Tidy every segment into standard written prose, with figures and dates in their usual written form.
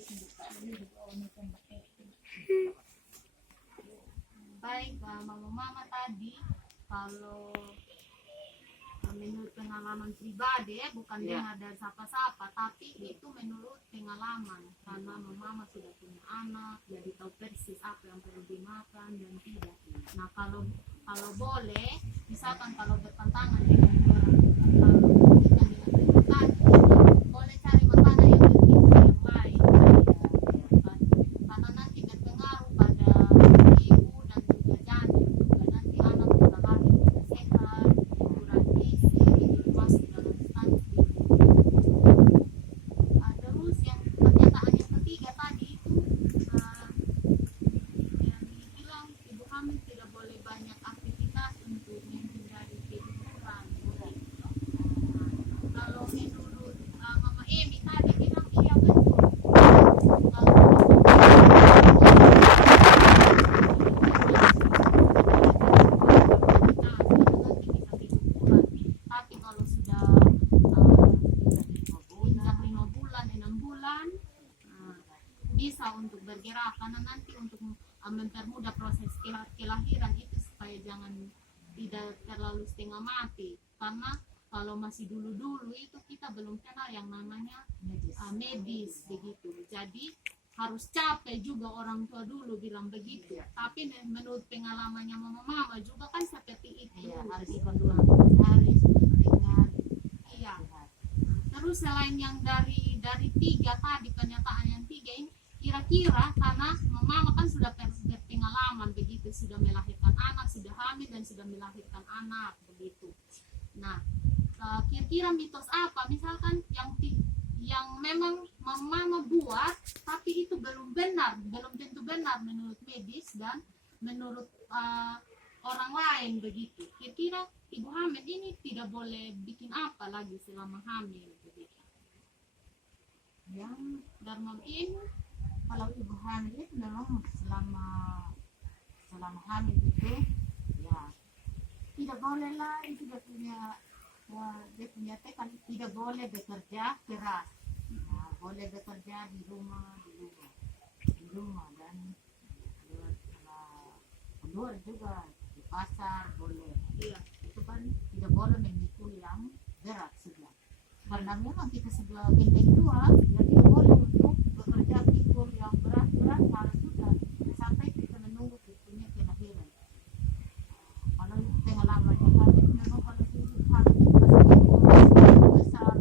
Baik, mama tadi kalau menurut pengalaman pribadi bukan dengar dari siapa-siapa, tapi itu menurut pengalaman karena mama sudah punya anak, jadi tahu persis apa yang perlu dimakan dan tidak. Nah kalau boleh, misalkan kalau bertentangan dengan tadi, boleh cari makanan yang bergizi yang lain, karena nanti berpengaruh pada ibu dan juga janin, juga nanti anak bisa lahir tidak sehat, kurang gizi, masuk dalam stunting. Terus yang pernyataan yang ketiga tadi itu yang dibilang ibu hamil tidak boleh banyak aktivitas untuk menghindari keguguran. Kalau menurut Mama Emi tadi bilang iya betul. Tapi kalau sudah injak 5 bulan 6 bulan bisa untuk bergerak karena nanti untuk mempermudah proses kelahiran itu supaya jangan tidak terlalu setengah mati, karena kalau masih dulu itu kita belum kenal yang namanya medis begitu, jadi harus capek juga orang tua dulu bilang begitu. Tapi menurut pengalamannya mama juga kan seperti itu, harus ringan. Iya. Terus selain yang dari 3 tadi, pernyataan yang 3 ini, kira-kira karena mama kan sudah berpengalaman begitu, sudah melahirkan anak, sudah hamil dan sudah melahirkan anak begitu. Nah, kira-kira mitos apa misalkan yang memang mama buat tapi itu belum tentu benar menurut medis dan menurut orang lain begitu. Kira-kira ibu hamil ini tidak boleh bikin apa lagi selama hamil begitu. Yang Dharma ini kalau ibu hamil itu memang selama hamil itu ya tidak boleh lah, itu dia punya tekan, tidak boleh bekerja keras. Nah, boleh bekerja di rumah dan keluar juga di pasar boleh. Iya. Itu kan tidak boleh memikul yang berat sebelah. Karena memang kita sebelah gendeng dua, ya tidak boleh untuk bekerja pikul yang berat harus sudah sampai kita menunggu punya kelahiran. Kalau pengalamannya kami memang kalau itu harus besar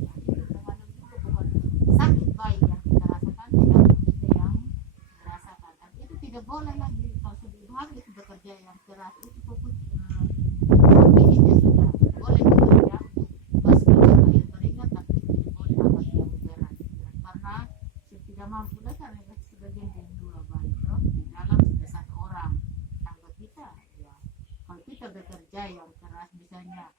ya, itu dengan dulu bukan sakit bayi yang kita rasakan, tidak kita yang merasakan. Dan itu tidak boleh lagi kalau sebelum hamil itu bekerja yang keras, itu fokus ini sudah boleh bekerja untuk masuk air keringat, tapi tidak boleh apa yang berat karena tidak mampu lah karena sudah gendeng dua bayi di dalam sudah 1 orang. Tangga kita ya, kalau kita bekerja yang keras misalnya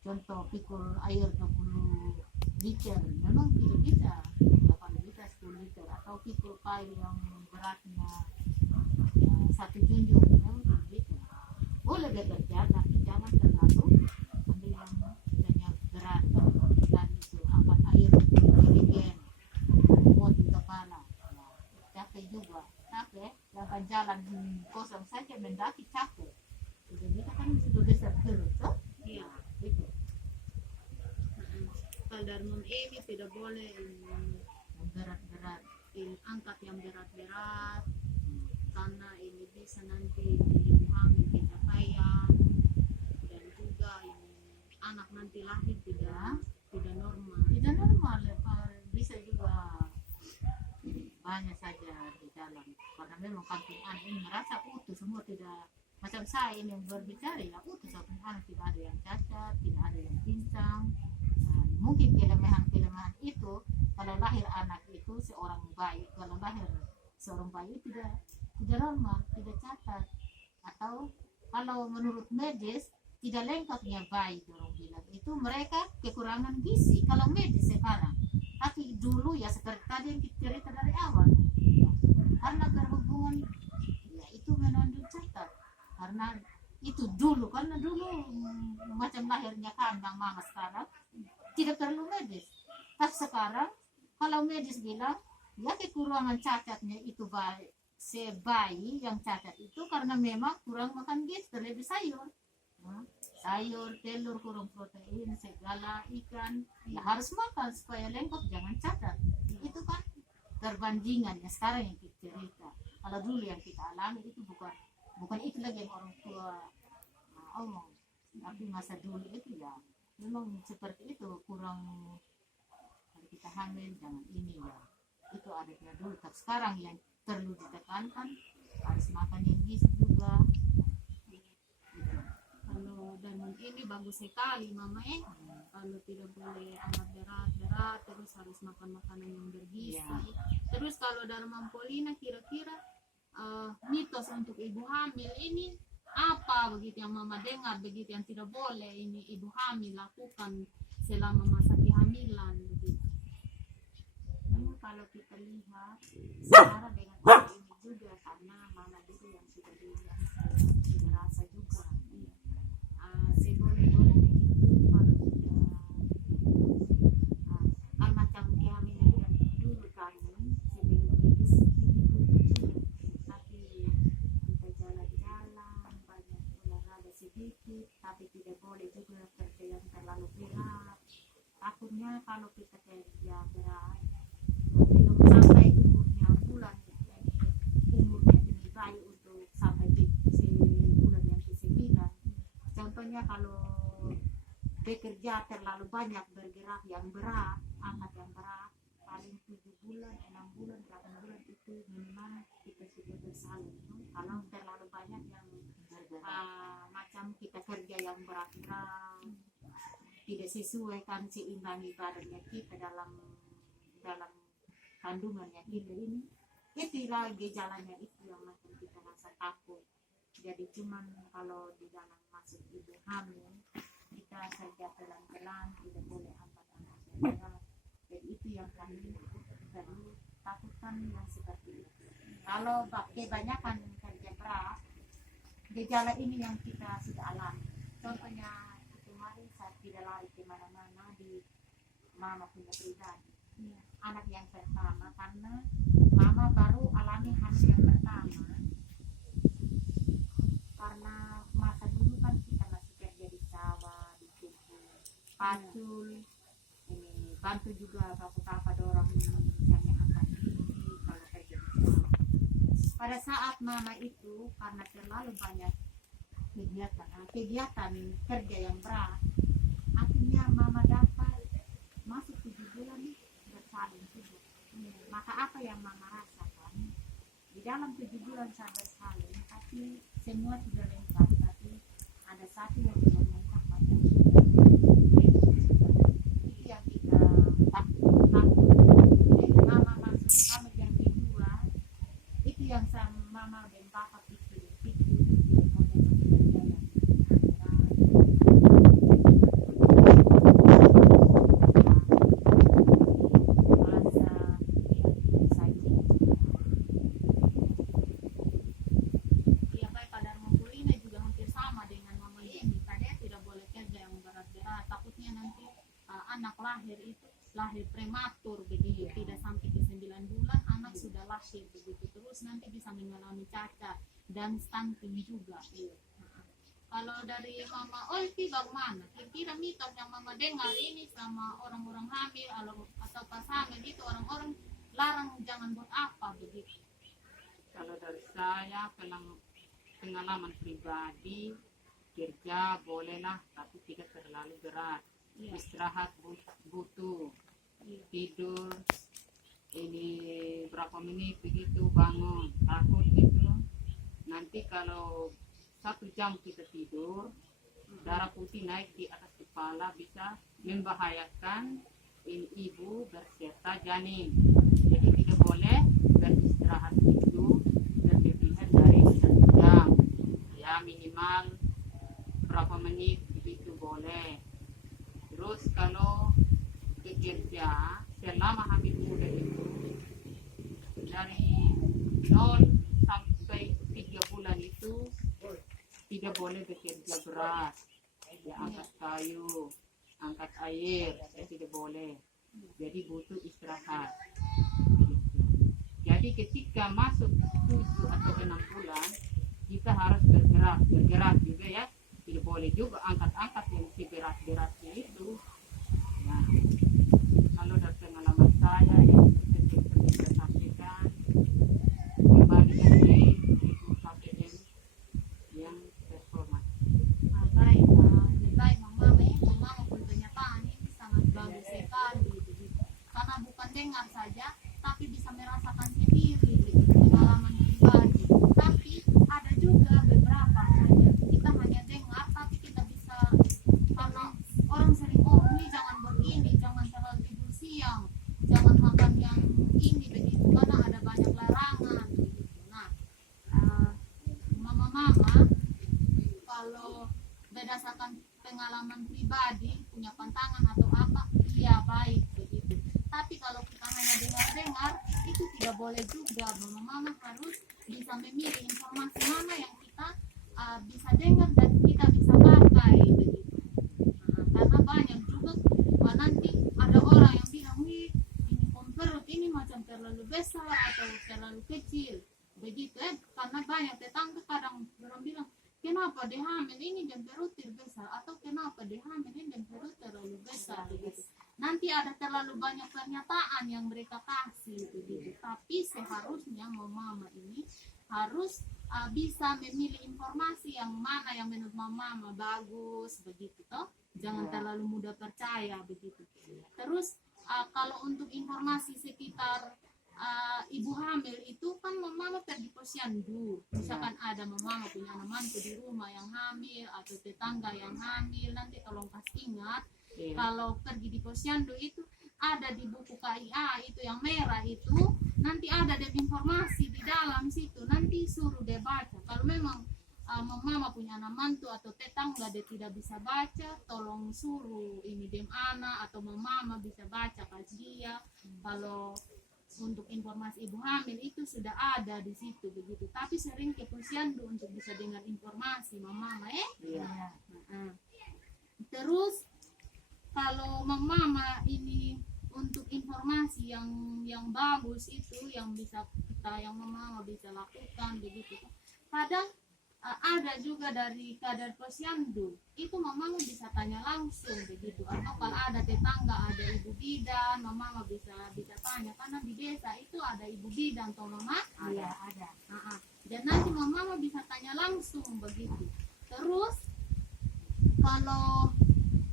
contoh pikul air 20 liter memang tidak bisa 8 liter 10 liter, atau pikul kail yang beratnya 1 junjung memang tidak bisa. Boleh bekerja tapi jangan terlalu ambil yang misalnya berat dan itu angkat air jerigen buat di kepala ya, capek juga, jangan jalan kosong saja mendaki capek. Jadi kita kan sudah besar terus toh? Iya itu. Kalau Dharma ini tidak boleh berat-berat, angkat yang berat-berat karena ini bisa nanti ibu hamil kecapean dan juga ini anak nanti lahir tidak normal bisa juga banyak saja di dalam, karena memang kandung anak ini merasa utuh semua, tidak macam saya ini yang berbicara ya utuh satu anak, tidak ada yang cacat, tidak ada yang pincang. Nah, mungkin kelemahan itu kalau lahir anak itu seorang bayi tidak normal, tidak cacat, atau kalau menurut medis tidak lengkapnya bayi dorong bilang itu mereka kekurangan gizi kalau medis sekarang. Tapi dulu ya seperti tadi yang kita cerita dari awal ya, karena berhubungan ya itu menandung catat, karena itu dulu macam lahirnya kandang mama sekarang tidak perlu medis. Tapi sekarang kalau medis bilang Ya kekurangan cacatnya itu baik sebayi yang cacat itu karena memang kurang makan gizi, lebih sayur. Nah, sayur, telur, kurang protein, segala ikan ya harus makan supaya lengkap, jangan cacat. Itu kan perbandingannya sekarang yang kita cerita. Kalau dulu yang kita alami itu bukan bukan itu lagi yang orang tua omong. Tapi masa dulu itu ya memang seperti itu, kurang kalau kita hamil jangan ini ya. Itu adanya dulu. Tapi sekarang yang perlu ditekankan harus makan yang gizi juga. Kalau dan ini bagus sekali mama kalau tidak boleh amat berat-berat, terus harus makan makanan yang bergizi. Terus kalau dalam Mampolina kira-kira mitos untuk ibu hamil ini apa begitu yang mama dengar, begitu yang tidak boleh ini ibu hamil lakukan selama masa kehamilan begitu? Kalau kita lihat secara dengan ini juga karena mana juga yang sudah bilang sudah rasa juga seboleh-boleh itu kalau sudah kan macam kehamilan yang dulu kami sebelum medis tapi kita jalan-jalan banyak olahraga sedikit, tapi tidak boleh juga kerja yang terlalu berat. Takutnya kalau kita kerja berat belum sampai umurnya bulan, jadi umurnya lebih baik untuk sampai di bulan yang ke-9. Contohnya kalau bekerja terlalu banyak bergerak yang berat, amat yang berat, paling 7 bulan, 6 bulan, 8 bulan itu minimal kita sudah bersalin. Kalau terlalu banyak yang macam kita kerja yang berat-berat, tidak sesuai kan seimbangi badannya kita dalam kandungannya kita ini, itulah gejalanya itu yang macam kita rasa takut. Jadi cuman kalau di dalam masuk ibu hamil kita kerja pelan-pelan, tidak boleh ampat-ampat. Jadi itu yang kami perlu takutkan yang seperti itu. Kalau kebanyakan kerja berat, gejala ini yang kita sudah alami. Contohnya itu hari saya tidak lari kemana-mana di mama punya pribadi. Anak yang pertama, karena mama baru alami hamil yang pertama, karena masa dulu kan kita masih kerja di sawah, di situ pacul, ini bantu juga bapak-bapak dorong misalnya angkat tinggi kalau kerja di sawah. Pada saat mama itu karena terlalu banyak kegiatan kerja yang berat, akhirnya mama dapat masuk 7 bulan bersalin juga. Maka apa yang mama rasakan di dalam 7 bulan saya bersalin, tapi semua sudah lengkap, tapi ada satu yang belum lengkap macam itu yang kita takut. Jadi mama masuk hamil yang kedua, itu yang sama mama dan bapak pikir lahir prematur begitu, tidak sampai ke 9 bulan anak sudah lahir begitu, terus nanti bisa mengalami cacat dan stunting juga. Kalau dari mama Olvi bagaimana? Kira-kira mitos yang mama dengar ini sama orang-orang hamil atau pas hamil itu orang-orang larang jangan buat apa begitu? Kalau dari saya pengalaman pribadi, kerja bolehlah tapi tidak terlalu berat. Istirahat butuh, tidur ini berapa menit begitu bangun, takut gitu. Nanti kalau 1 jam kita tidur, darah putih naik di atas kepala bisa membahayakan ibu berserta janin. Jadi tidak boleh beristirahat itu berlebihan dari 1 jam, ya minimal berapa menit begitu boleh. Terus kalau bekerja selama hamil muda itu dari 0 sampai 3 bulan itu tidak boleh bekerja berat, ya angkat kayu, angkat air, tidak boleh. Jadi butuh istirahat. Gitu. Jadi ketika masuk 7 atau 6 bulan, kita harus bergerak juga ya. Tidak boleh juga angkat-angkat yang si berat-beratnya itu. Nah, kalau dari pengalaman saya yang bisa sampaikan, kembali ke itu KPM yang performa. Baik, baik mama, mama pun pernyataan ini sangat bagus sekali gitu. Karena bukan dengar saja, tapi bisa merasakan sendiri gitu, pengalaman pribadi. Tapi ada juga beberapa kita hanya dengar, tapi kita bisa, karena orang sering ini jangan begini, jangan terlalu tidur siang, jangan makan yang ini begitu, karena ada banyak larangan begitu. Nah, mama-mama kalau berdasarkan pengalaman pribadi punya pantangan atau apa, iya baik begitu. Tapi kalau kita hanya dengar-dengar, itu tidak boleh juga. Mama-mama harus bisa memilih informasi mana yang kita bisa dengar dan kita bisa pakai begitu. Karena banyak juga nanti ada orang yang bilang, wih ini perut ini macam terlalu besar atau terlalu kecil begitu. Karena banyak tetangga kadang orang bilang, kenapa dia hamil ini dan perut besar, atau kenapa dia hamil ini dan perut terlalu besar begitu. Nanti ada terlalu banyak pernyataan yang mereka kasih begitu. Tapi seharusnya mama ini harus bisa memilih informasi yang mana yang menurut mama bagus begitu toh. Jangan terlalu mudah percaya begitu. Terus kalau untuk informasi sekitar ibu hamil itu kan mama pergi posyandu. Misalkan ada mama punya anak mantu di rumah yang hamil atau tetangga yang hamil, nanti tolong kasih ingat kalau pergi di posyandu itu ada di buku KIA itu yang merah itu, nanti ada deh informasi di dalam situ, nanti suruh dia baca. Kalau memang mama punya anak mantu atau tetangga dia tidak bisa baca, tolong suruh ini dem anak atau mama bisa baca kasih dia. Kalau untuk informasi ibu hamil itu sudah ada di situ begitu. Tapi sering ke posyandu untuk bisa dengar informasi mama Iya. Terus kalau mama ini untuk informasi yang bagus itu yang bisa kita yang mama bisa lakukan begitu. Kadang ada juga dari kadar posyandu itu mama bisa tanya langsung begitu, atau kalau ada tetangga ada ibu bidan mama bisa tanya, karena di desa itu ada ibu bidan atau mama Ada. dan nanti mama bisa tanya langsung begitu. Terus kalau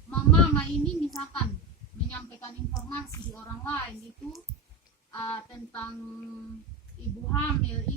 mama ini misalkan menyampaikan informasi di orang lain itu tentang ibu hamil